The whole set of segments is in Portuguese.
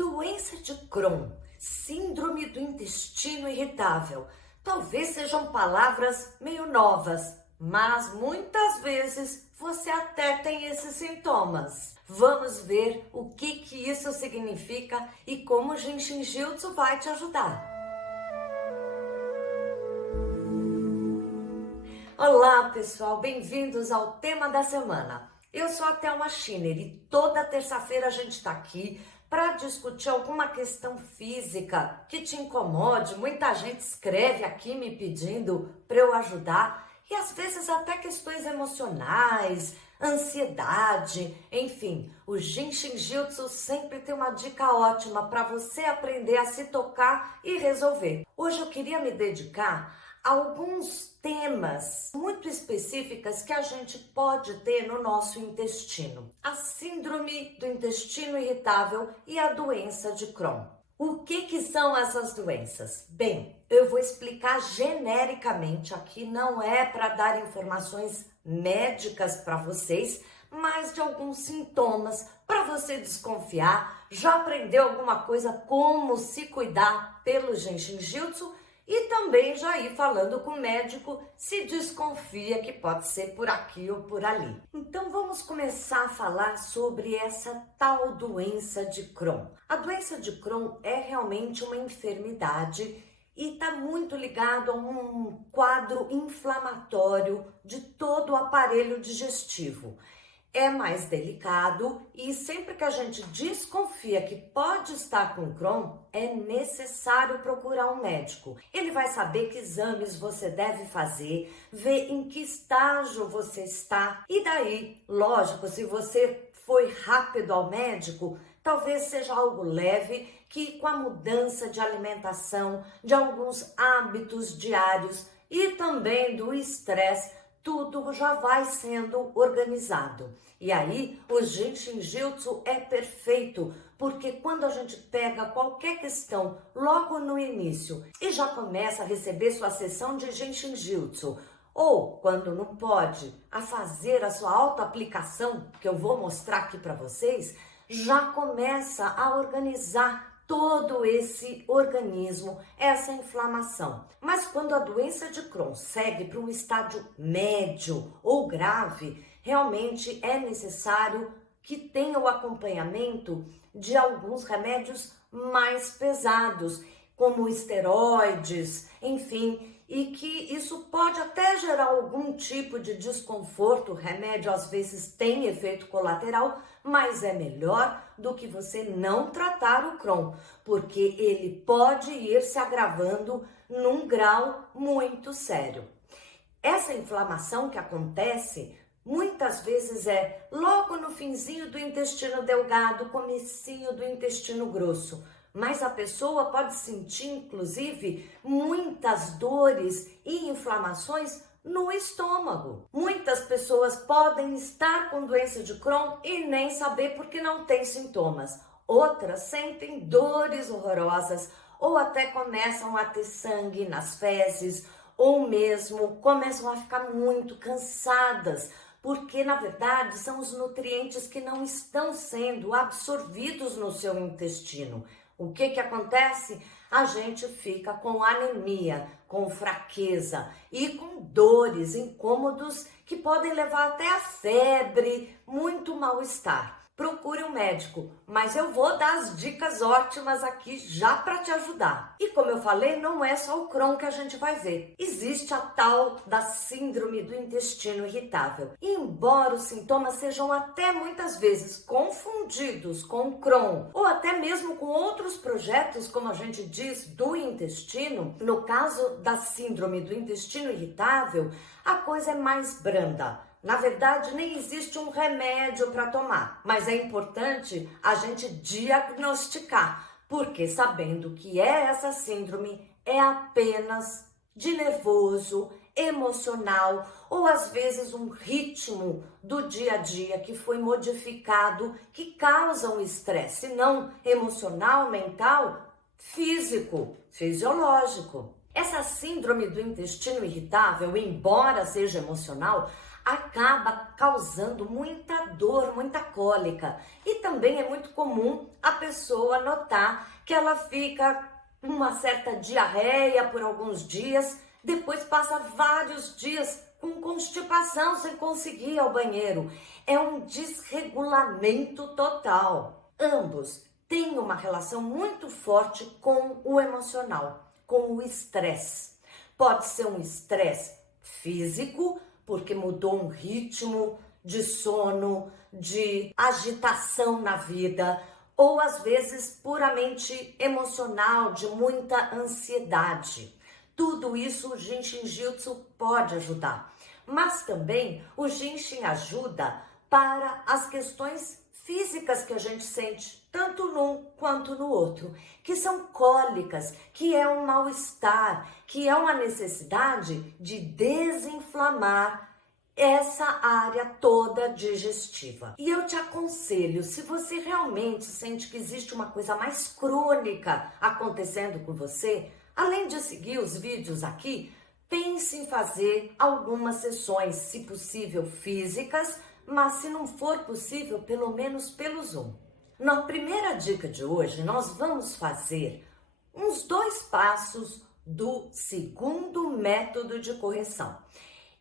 Doença de Crohn, síndrome do intestino irritável. Talvez sejam palavras meio novas, mas muitas vezes você até tem esses sintomas. Vamos ver o que isso significa e como o Jinshin Jyutsu vai te ajudar. Olá pessoal, bem-vindos ao tema da semana. Eu sou a Thelma Schiner e toda terça-feira a gente está aqui para discutir alguma questão física que te incomode. Muita gente escreve aqui me pedindo para eu ajudar e às vezes até questões emocionais, ansiedade, enfim. O Jinshin Jyutsu sempre tem uma dica ótima para você aprender a se tocar e resolver. Hoje eu queria me dedicar a alguns temas muito específicos que a gente pode ter no nosso intestino. A síndrome do intestino irritável e a doença de Crohn. O que são essas doenças? Bem, eu vou explicar genericamente aqui, não é para dar informações médicas para vocês, mas de alguns sintomas para você desconfiar, já aprendeu alguma coisa como se cuidar pelo Jinshin Jyutsu e também já ir falando com o médico se desconfia que pode ser por aqui ou por ali. Então vamos começar a falar sobre essa tal doença de Crohn. A doença de Crohn é realmente uma enfermidade e está muito ligado a um quadro inflamatório de todo o aparelho digestivo. É mais delicado e sempre que a gente desconfia que pode estar com Crohn, é necessário procurar um médico. Ele vai saber que exames você deve fazer, ver em que estágio você está. E daí, lógico, se você foi rápido ao médico, talvez seja algo leve que com a mudança de alimentação, de alguns hábitos diários e também do estresse, tudo já vai sendo organizado. E aí, o Jinshin Jyutsu é perfeito, porque quando a gente pega qualquer questão logo no início e já começa a receber sua sessão de Jinshin Jyutsu, ou quando não pode, a fazer a sua autoaplicação, que eu vou mostrar aqui para vocês, já começa a organizar todo esse organismo, essa inflamação. Mas quando a doença de Crohn segue para um estágio médio ou grave, realmente é necessário que tenha o acompanhamento de alguns remédios mais pesados, como esteroides, enfim, e que isso pode até gerar algum tipo de desconforto. O remédio às vezes tem efeito colateral, mas é melhor do que você não tratar o Crohn, porque ele pode ir se agravando num grau muito sério. Essa inflamação que acontece muitas vezes é logo no finzinho do intestino delgado, comecinho do intestino grosso. Mas a pessoa pode sentir, inclusive, muitas dores e inflamações no estômago. Muitas pessoas podem estar com doença de Crohn e nem saber porque não tem sintomas. Outras sentem dores horrorosas ou até começam a ter sangue nas fezes ou mesmo começam a ficar muito cansadas, porque na verdade são os nutrientes que não estão sendo absorvidos no seu intestino. O que acontece? A gente fica com anemia, com fraqueza e com dores, incômodos que podem levar até a febre, muito mal-estar. Procure um médico, mas eu vou dar as dicas ótimas aqui já para te ajudar. E como eu falei, não é só o Crohn que a gente vai ver. Existe a tal da síndrome do intestino irritável. E embora os sintomas sejam até muitas vezes confundidos com Crohn, ou até mesmo com outros projetos, como a gente diz, do intestino, no caso da síndrome do intestino irritável, a coisa é mais branda. Na verdade, nem existe um remédio para tomar, mas é importante a gente diagnosticar, porque sabendo que é essa síndrome, é apenas de nervoso, emocional ou às vezes um ritmo do dia a dia que foi modificado, que causa um estresse, não emocional, mental, físico, fisiológico. Essa síndrome do intestino irritável, embora seja emocional, acaba causando muita dor, muita cólica. E também é muito comum a pessoa notar que ela fica com uma certa diarreia por alguns dias, depois passa vários dias com constipação sem conseguir ir ao banheiro. É um desregulamento total. Ambos têm uma relação muito forte com o emocional, com o estresse. Pode ser um estresse físico, porque mudou um ritmo de sono, de agitação na vida, ou às vezes puramente emocional, de muita ansiedade. Tudo isso o Jinshin Jyutsu pode ajudar. Mas também o Jinshin ajuda para as questões físicas que a gente sente, tanto num quanto no outro, que são cólicas, que é um mal-estar, que é uma necessidade de desinflamar essa área toda digestiva. E eu te aconselho, se você realmente sente que existe uma coisa mais crônica acontecendo com você, além de seguir os vídeos aqui, pense em fazer algumas sessões, se possível físicas, mas se não for possível, pelo menos pelo Zoom. Na primeira dica de hoje, nós vamos fazer uns 2 passos do segundo método de correção.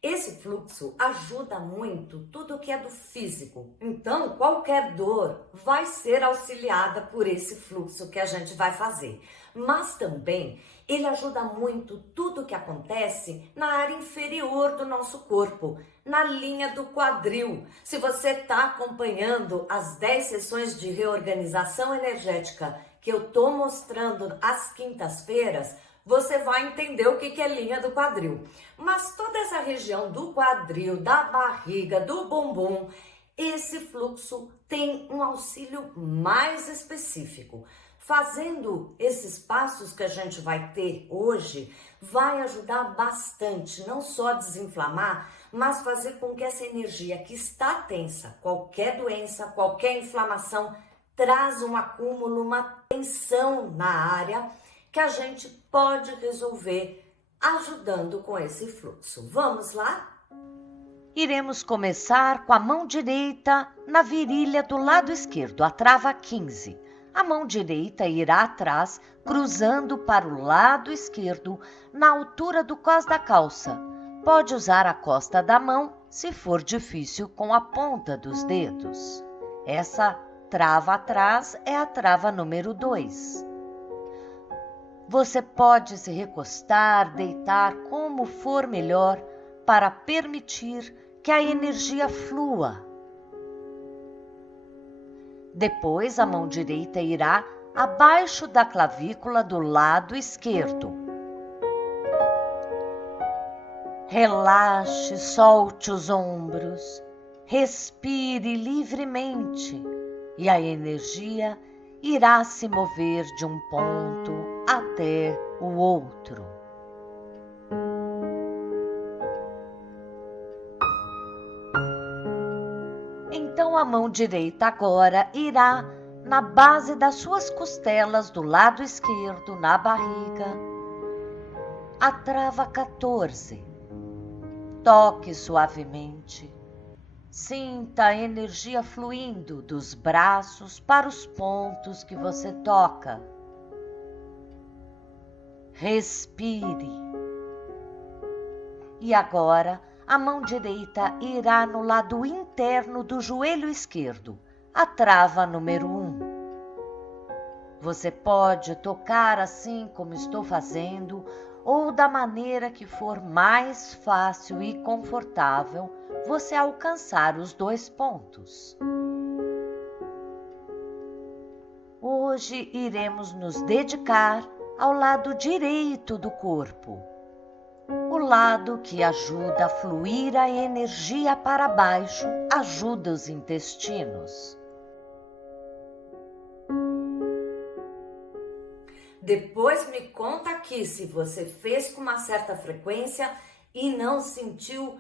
Esse fluxo ajuda muito tudo que é do físico. Então, qualquer dor vai ser auxiliada por esse fluxo que a gente vai fazer. Mas também ele ajuda muito tudo que acontece na área inferior do nosso corpo, na linha do quadril. Se você está acompanhando as 10 sessões de reorganização energética que eu estou mostrando às quintas-feiras, você vai entender o que é linha do quadril. Mas toda essa região do quadril, da barriga, do bumbum, esse fluxo tem um auxílio mais específico. Fazendo esses passos que a gente vai ter hoje, vai ajudar bastante, não só a desinflamar, mas fazer com que essa energia que está tensa, qualquer doença, qualquer inflamação, traz um acúmulo, uma tensão na área, que a gente pode resolver ajudando com esse fluxo. Vamos lá? Iremos começar com a mão direita na virilha do lado esquerdo, a trava 15. A mão direita irá atrás, cruzando para o lado esquerdo, na altura do cós da calça. Pode usar a costa da mão, se for difícil, com a ponta dos dedos. Essa trava atrás é a trava número 2. Você pode se recostar, deitar, como for melhor, para permitir que a energia flua. Depois, a mão direita irá abaixo da clavícula do lado esquerdo. Relaxe, solte os ombros, respire livremente e a energia irá se mover de um ponto até o outro. Então a mão direita agora irá na base das suas costelas do lado esquerdo, na barriga, a trava 14. Toque suavemente. Sinta a energia fluindo dos braços para os pontos que você toca. Respire. E agora, a mão direita irá no lado interno do joelho esquerdo, a trava número 1. Você pode tocar assim como estou fazendo, ou da maneira que for mais fácil e confortável você alcançar os 2 pontos. Hoje iremos nos dedicar ao lado direito do corpo, o lado que ajuda a fluir a energia para baixo, ajuda os intestinos. Depois me conta aqui se você fez com uma certa frequência e não sentiu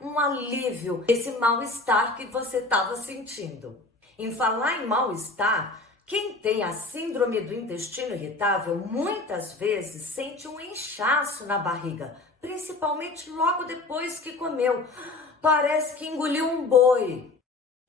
um alívio, esse mal-estar que você estava sentindo. Em falar em mal-estar, quem tem a síndrome do intestino irritável muitas vezes sente um inchaço na barriga, principalmente logo depois que comeu. parece que engoliu um boi.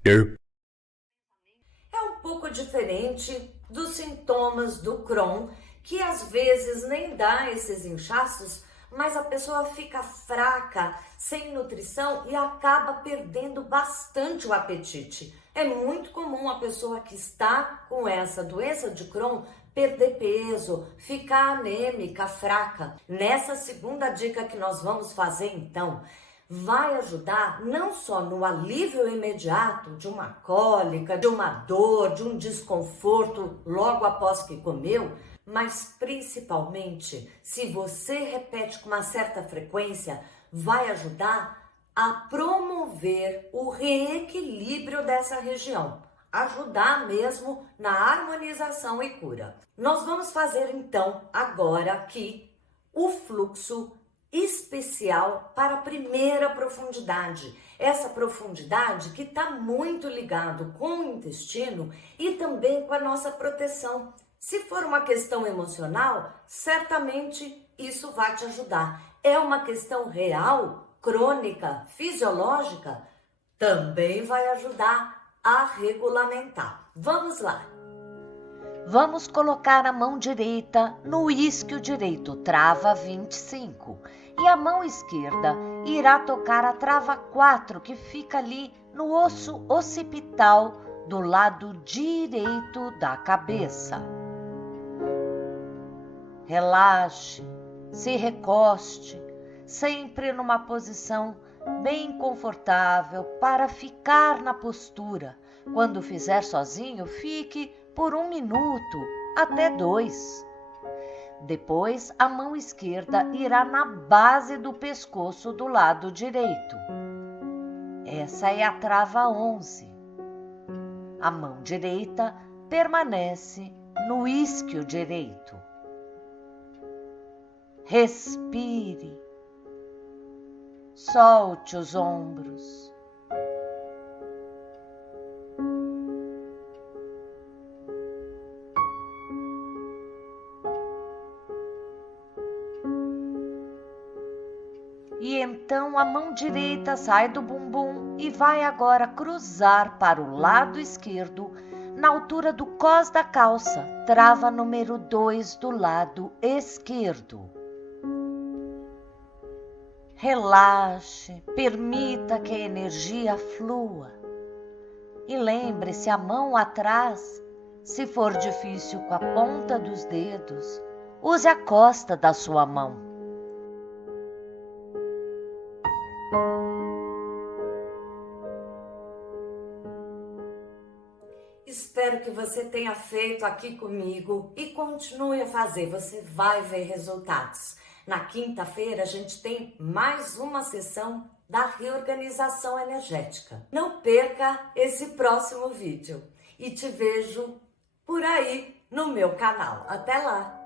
É um pouco diferente dos sintomas do Crohn, que às vezes nem dá esses inchaços, mas a pessoa fica fraca, sem nutrição e acaba perdendo bastante o apetite. É muito comum a pessoa que está com essa doença de Crohn perder peso, ficar anêmica, fraca. Nessa segunda dica que nós vamos fazer então, vai ajudar não só no alívio imediato de uma cólica, de uma dor, de um desconforto logo após que comeu, mas principalmente, se você repete com uma certa frequência, vai ajudar a promover o reequilíbrio dessa região, ajudar mesmo na harmonização e cura. Nós vamos fazer então agora aqui o fluxo especial para a primeira profundidade. Essa profundidade que está muito ligado com o intestino e também com a nossa proteção. Se for uma questão emocional, certamente isso vai te ajudar. É uma questão real, crônica, fisiológica, também vai ajudar a regulamentar. Vamos lá. Vamos colocar a mão direita no isquio direito, trava 25. E a mão esquerda irá tocar a trava 4, que fica ali no osso occipital do lado direito da cabeça. Relaxe, se recoste, sempre numa posição bem confortável para ficar na postura. Quando fizer sozinho, fique por 1 minuto até 2. Depois, a mão esquerda irá na base do pescoço do lado direito. Essa é a trava 11. A mão direita permanece no isquio direito. Respire. Solte os ombros. E então a mão direita sai do bumbum e vai agora cruzar para o lado esquerdo, na altura do cós da calça, trava número 2 do lado esquerdo. Relaxe, permita que a energia flua. E lembre-se, a mão atrás, se for difícil com a ponta dos dedos, use a costa da sua mão. Espero que você tenha feito aqui comigo e continue a fazer, você vai ver resultados. Na quinta-feira a gente tem mais uma sessão da reorganização energética. Não perca esse próximo vídeo e te vejo por aí no meu canal. Até lá!